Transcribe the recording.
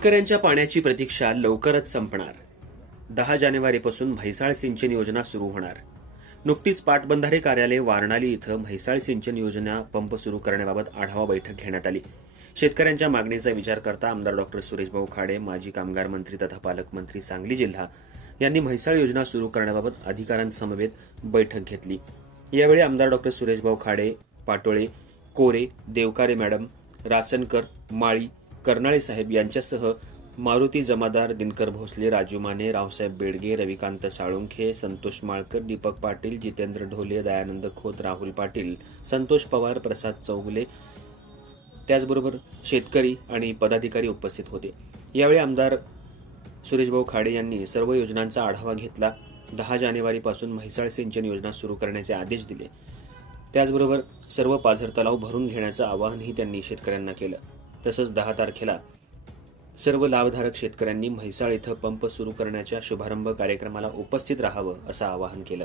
शेतकऱ्यांच्या पाण्याची प्रतीक्षा लवकरच संपणार. 10 जानेवारीपासून म्हैसाळ सिंचन योजना सुरू होणार. नुकतीच पाटबंधारे कार्यालय वारणाली इथं म्हैसाळ सिंचन योजना पंप सुरू करण्याबाबत आढावा बैठक घेण्यात आली. शेतकऱ्यांच्या मागणीचा विचार करता आमदार डॉक्टर सुरेशभाऊ खाडे, माजी कामगार मंत्री तथा पालकमंत्री सांगली जिल्हा यांनी म्हैसाळ योजना सुरू करण्याबाबत अधिकाऱ्यांसमवेत बैठक घेतली. यावेळी आमदार डॉक्टर सुरेशभाऊ खाडे, पाटोळे, कोरे, देवकारे मॅडम, रासनकर, माळी, कर्नाळे साहेब यांच्यासह मारुती जमादार, दिनकर भोसले, राजू माने, रावसाहेब बेडगे, रविकांत साळुंखे, संतोष माळकर, दीपक पाटील, जितेंद्र ढोले, दयानंद खोत, राहुल पाटील, संतोष पवार, प्रसाद चौगले त्याचबरोबर शेतकरी आणि पदाधिकारी उपस्थित होते. यावेळी आमदार सुरेशभाऊ खाडे यांनी सर्व योजनांचा आढावा घेतला. 10 जानेवारीपासून म्हैसाळ सिंचन योजना सुरू करण्याचे आदेश दिले. त्याचबरोबर सर्व पाझर तलाव भरून घेण्याचं आवाहनही त्यांनी शेतकऱ्यांना केलं. तसंच 10 तारखेला सर्व लाभधारक शेतकऱ्यांनी म्हैसाळ इथं पंप सुरू करण्याच्या शुभारंभ कार्यक्रमाला उपस्थित राहावं असं आवाहन केलं.